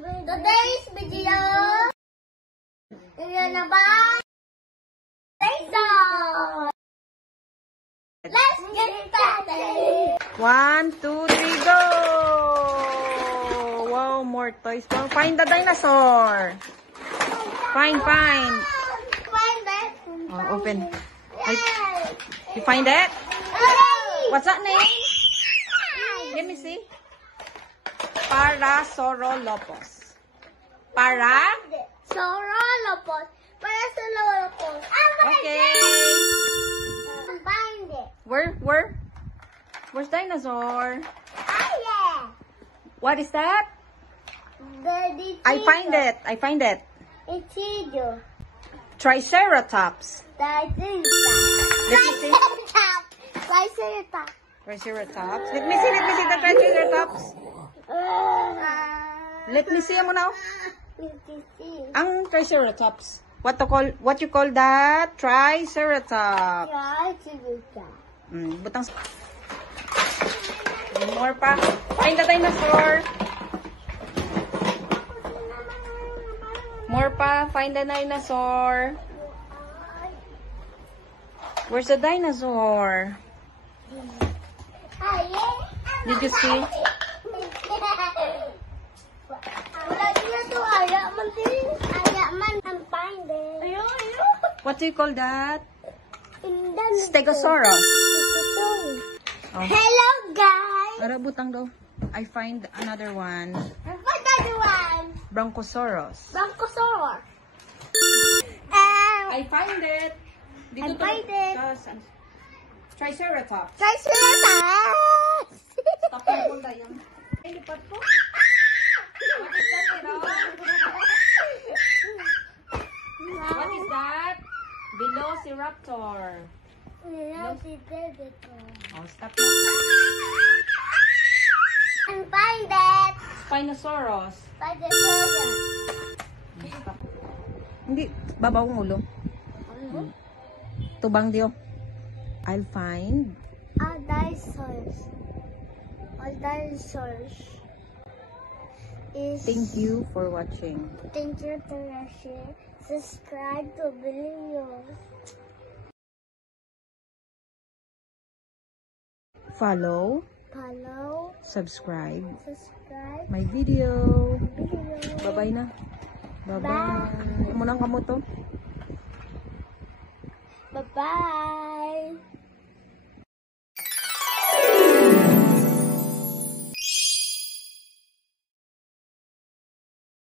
Today's video is about dinosaurs. Let's get started. 1, 2, 3, go! Wow, more toys. Find the dinosaur. Find. Find it. Oh, open. You find it? What's that name? Let me see. Parasaurolophus. Parasaurolophus. Okay. Find it. Where's dinosaur? Yeah. What is that? I find it. It's you. Triceratops. Let me see. Triceratops. Triceratops. Let me see the Triceratops. Let me see mo now. Ang Triceratops. What you call that? Triceratops. Butang. More pa. Find the dinosaur. More pa. Find the dinosaur. Where's the dinosaur? Did you see? What do you call that? Stegosaurus. Oh. Hello, guys. Ara butang daw. I find another one. Another one. Bronchosaurus. Bronchosaurus. I find it. I find it. Triceratops. Triceratops. Stop yung bunda yun. Ay, lipat ko. What is that, you know? What is that? Velociraptor. Oh, stop na. And find it. Spinosaurus. Spinosaurus. Stop. Hindi, babaw ang ulo. Tubang diyo. I'll find All dinosaurs. Thank you for watching. Thank you for watching. Subscribe to videos. Follow, subscribe my video. Bye-bye na. Bye-bye. Munang kamo to. Bye-bye.